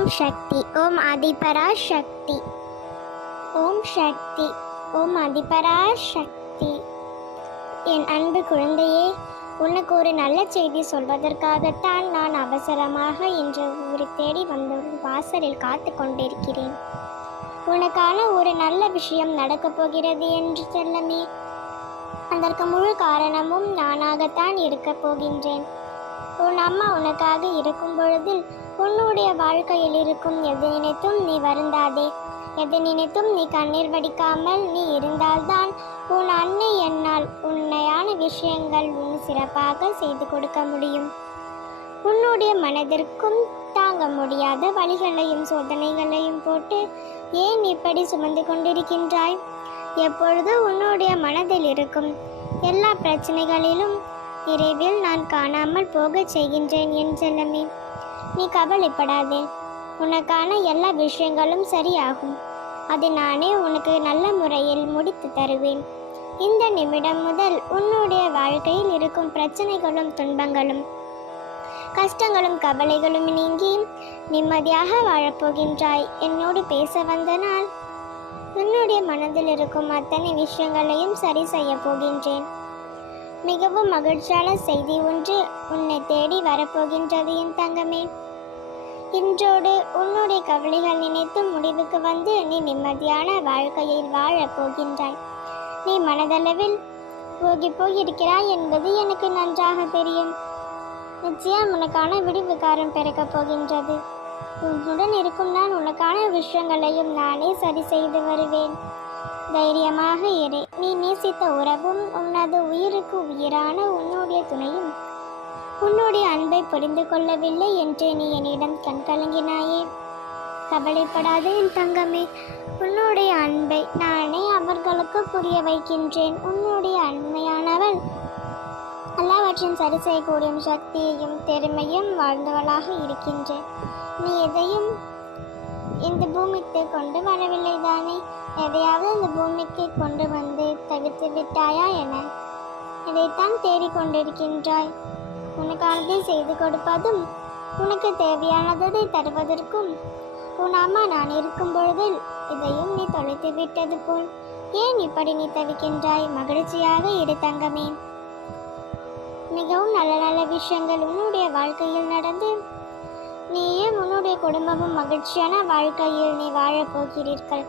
ஓம் சக்தி ஓம் அதிபரா சக்தி. ஓம் சக்தி ஓம் அதிபரா சக்தி. என் அன்பு குழந்தையே உனக்கு ஒரு நல்ல செய்தி சொல்வதற்காகத்தான் நான் அவசரமாக இன்று ஊரை தேடி வந்து வாசலில் காத்து கொண்டிருக்கிறேன். உனக்கான ஒரு நல்ல விஷயம் நடக்கப் போகிறது என்று செல்லமே. அதற்கு முழு காரணமும் நானாகத்தான் இருக்கப் போகின்றேன். உன் அம்மா உனக்காக இருக்கும் பொழுதில் உன்னுடைய வாழ்க்கையில் இருக்கும் எது நினைத்தும் நீ வருந்தாதே. எது நினைத்தும் நீ கண்ணீர் வடிக்காமல் நீ இருந்தால்தான் உன் அன்னை என்னால் உண்மையான விஷயங்கள் உன் சிறப்பாக செய்து கொடுக்க முடியும். உன்னுடைய மனதிற்கும் தாங்க முடியாத வழிகளையும் சோதனைகளையும் போட்டு ஏன் இப்படி சுமந்து கொண்டிருக்கின்றாய்? எப்பொழுது உன்னுடைய மனதில் இருக்கும் எல்லா பிரச்சனைகளிலும் விரைவில் நான் காணாமல் போகச் செய்கின்றேன் என் செல்லமே. நீ கவலைப்படாதே. உனக்கான எல்லா விஷயங்களும் சரியாகும். அது நானே உனக்கு நல்ல முறையில் முடித்து தருவேன். இந்த நிமிடம் முதல் உன்னுடைய வாழ்க்கையில் இருக்கும் பிரச்சனைகளும் துன்பங்களும் கஷ்டங்களும் கவலைகளும் நீங்கி நிம்மதியாக வாழப்போகின்றாய். என்னோடு பேச வந்த நாள் உன்னுடைய மனதில் இருக்கும் அத்தனை விஷயங்களையும் சரி செய்ய போகின்றேன். மிகவும் மகிழ்ச்சியான செய்தி ஒன்று உன்னை தேடி வரப்போகின்றது என் தங்கமே. இன்றோடு உன்னுடைய கவலைகள் நினைத்து முடிவுக்கு வந்து நீ நிம்மதியான வாழ்க்கையில் வாழப் போகின்றாய். நீ மனதளவில் போகி போயிருக்கிறாய் என்பது எனக்கு நன்றாக தெரியும். நிச்சயம் உனக்கான விடிவுகாரம் பிறக்கப் போகின்றது. உன்னுடன் இருக்கும் நான் உனக்கான விஷயங்களையும் நானே சரி செய்து வருவேன். தைரியமாக இரு. நீ நேசித்த உறவும் உன்னது உயிருக்கு உயிரான உன்னுடைய துணையும். உன்னுடைய அன்பை புரிந்து கொள்ளவில்லை என்று நீ என்னிடம் கண் கலங்கினாயே. கவலைப்படாதே என் தங்கமே. உன்னுடைய அன்பை நானே அவர்களுக்கு புரிய வைக்கின்றேன். உன்னுடைய அண்மையானவள் எல்லாவற்றையும் சரி செய்யக்கூடிய சக்தியையும் திறமையும் வாழ்ந்தவளாக இருக்கின்றேன். நீ எதையும் இந்த பூமிக்கு கொண்டு வரவில்லை தானே எதையாவது இந்த பூமிக்கு கொண்டு வந்து தவிர்த்து விட்டாயா என? இதைத்தான் தேடிக்கொண்டிருக்கின்றாய். உனக்கானதை செய்து கொடுப்பதும் உனக்கு தேவையானதை தருவதற்கும் உன் நான் இருக்கும் பொழுதில் இதையும் நீ தொலைத்து விட்டது போல் ஏன் இப்படி நீ தவிக்கின்றாய்? மகிழ்ச்சியாக இரு தங்கமே. மிகவும் நல்ல நல்ல விஷயங்கள் உன்னுடைய வாழ்க்கையில் நடந்து நீயும் உன்னுடைய குடும்பமும் மகிழ்ச்சியான வாழ்க்கையில் நீ வாழப் போகிறீர்கள்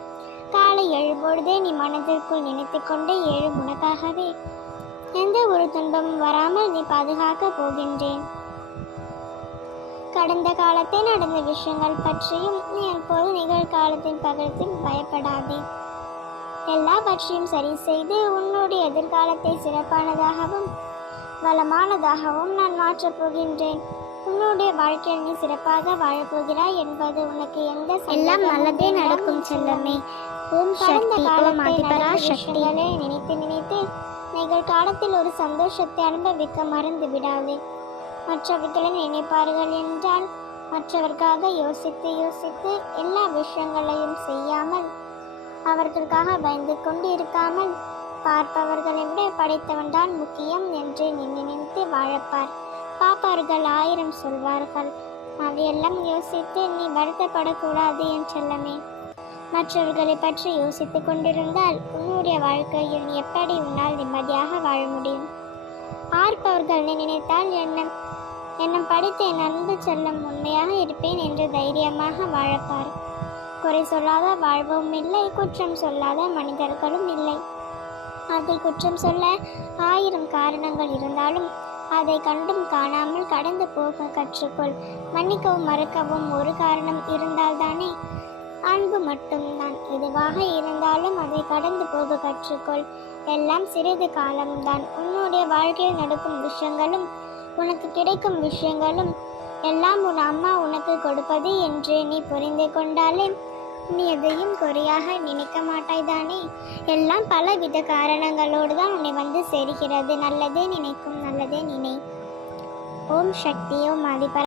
காலை எழும்பொழுதே நீ மனதிற்குள் நினைத்து கொண்டே எழும் உனக்காகவே எந்த ஒரு துன்பமும் வராமல் நீ பாதுகாக்க போகின்றேன். கடந்த காலத்தில் நடந்த விஷயங்கள் பற்றியும் நீ அப்போது நிகழ்காலத்தின் பகலத்தில் பயப்படாதே. எல்லாவற்றையும் சரி செய்து உன்னுடைய எதிர்காலத்தை சிறப்பானதாகவும் வளமானதாகவும் நான் மாற்றப் போகின்றேன். உன்னுடைய வாழ்க்கையில் நீ சிறப்பாக வாழப்போகிறாய் என்பது உனக்கு எந்த எல்லாம் நல்லதே நடக்கும் செல்லமே. ஓம் சக்தி ஓம் காலத்தில் அதிபரா நடந்த சக்தி விஷயங்களை நினைத்து நினைத்து நிகழ்காலத்தில் ஒரு சந்தோஷத்தை அனுபவிக்க மறந்து விடாதே. மற்றவர்களை நினைப்பார்கள் என்றால் மற்றவர்க்காக யோசித்து யோசித்து எல்லா விஷயங்களையும் செய்யாமல் அவர்களுக்காக பயந்து கொண்டு இருக்காமல் பார்ப்பவர்களை விட படைத்தவன் தான் முக்கியம் என்று நினைத்து வாழப்பார். பாப்பார்கள் ஆயிரம் சொல்வார்கள். அதையெல்லாம் யோசித்து நீ வருத்தப்படக்கூடாது என் செல்லமே. மற்றவர்களை பற்றி யோசித்துக் கொண்டிருந்தால் உன்னுடைய வாழ்க்கையில் எப்படி உன்னால் நிம்மதியாக வாழ முடியும்? ஆர்ப்பவர்களை நினைத்தால் எண்ணம் என்னும் படித்து என் அன்பு செல்லம் உண்மையாக இருப்பேன் என்று தைரியமாக வாழப்பார். குறை சொல்லாத வாழ்வும் இல்லை குற்றம் சொல்லாத மனிதர்களும் இல்லை. அதில் குற்றம் சொல்ல ஆயிரம் காரணங்கள் இருந்தாலும் அதை கண்டும் காணாமல் கடந்து போக கற்றுக்கொள். மன்னிக்கவும் மறக்கவும் ஒரு காரணம் இருந்தால்தானே? அன்பு மட்டும்தான். எதுவாக இருந்தாலும் அதை கடந்து போக கற்றுக்கொள். எல்லாம் சிறிது காலம்தான். உன்னுடைய வாழ்க்கையில் நடக்கும் விஷயங்களும் உனக்கு கிடைக்கும் விஷயங்களும் எல்லாம் உன் அம்மா உனக்கு கொடுப்பது என்று நீ புரிந்து கொண்டாலே நீ எதையும் குறையாக நினைக்க மாட்டாய்தானே எல்லாம் பலவித காரணங்களோடு தான் உன்னை வந்து சேர்கிறது. நல்லதே நினைக்கும் நல்லதே நினை. ஓம் சக்தி ஓம் அதிபர